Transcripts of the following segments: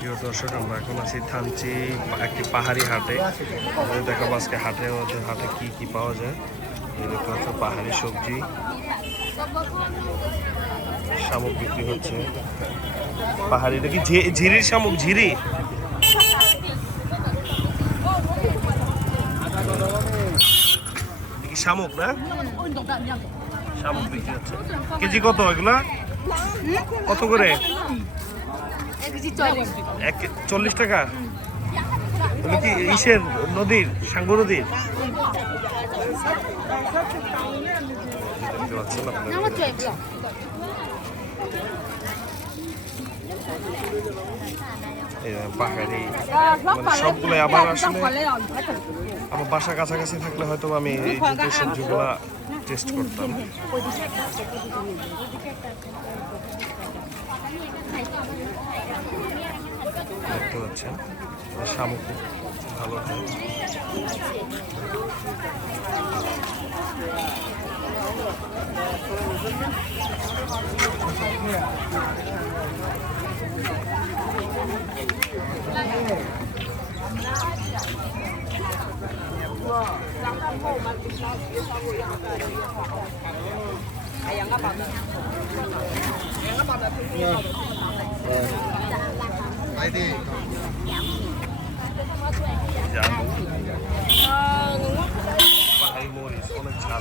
প্রিয় দর্শক, আমরা এখন আছি থানচি একটি পাহাড়ি হাটে। আমাদের দেখাবো আজকে হাটের মধ্যে হাটে কি কি পাওয়া যায়। এই দেখতে পাচ্ছ পাহাড়ি সবজি, শামুক বিক্রি হচ্ছে। পাহাড়ি এটা কি ঝিরির শামুক? ঝিরি শামুক না? শামুক বিক্রি হচ্ছে। কেজি কত এগুলা? কত করে? 40 টাকা। তুমি কি ইসের নদীর, সাঙ্গু নদীর? দেখতে পাচ্ছেন আপনারা। পাহাড়ি মানে সবগুলো আবার আসলে আমার বাসা কাছাকাছি থাকলে হয়তো আমি এই সবজিগুলো টেস্ট করতাম। দেখতে পাচ্ছেন শামুক ভালো হয়। পাহাড়ি মরিচ অনেক ঝাল।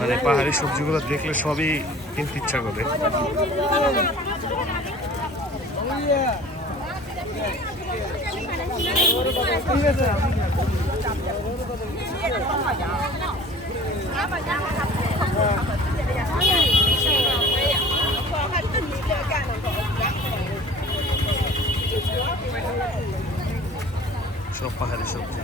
মানে পাহাড়ি সবজিগুলো দেখলে সবই কিনতে ইচ্ছা করে। সব পাহাড়ি সবজি।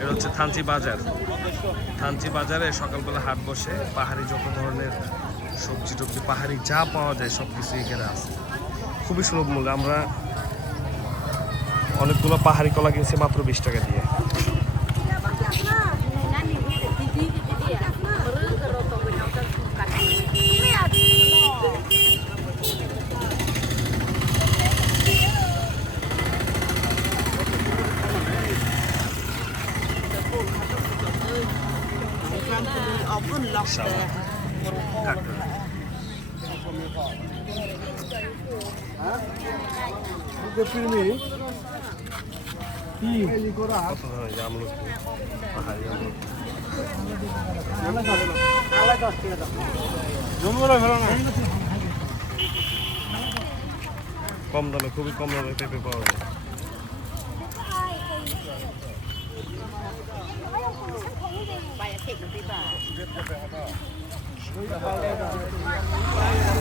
এটা হচ্ছে থানচি বাজার। থানচি বাজারে সকালবেলা হাট বসে। পাহাড়ি যত ধরনের সবজি টবজি, পাহাড়ি যা পাওয়া যায় সব কিছু এখানে আছে, খুবই সুলভ মূল্যে। আমরা অনেকগুলো পাহাড়ি কলা কিনছি মাত্র 20 টাকা দিয়ে। কম দামে, খুবই কম দামে পেঁপে পাওয়া যায়।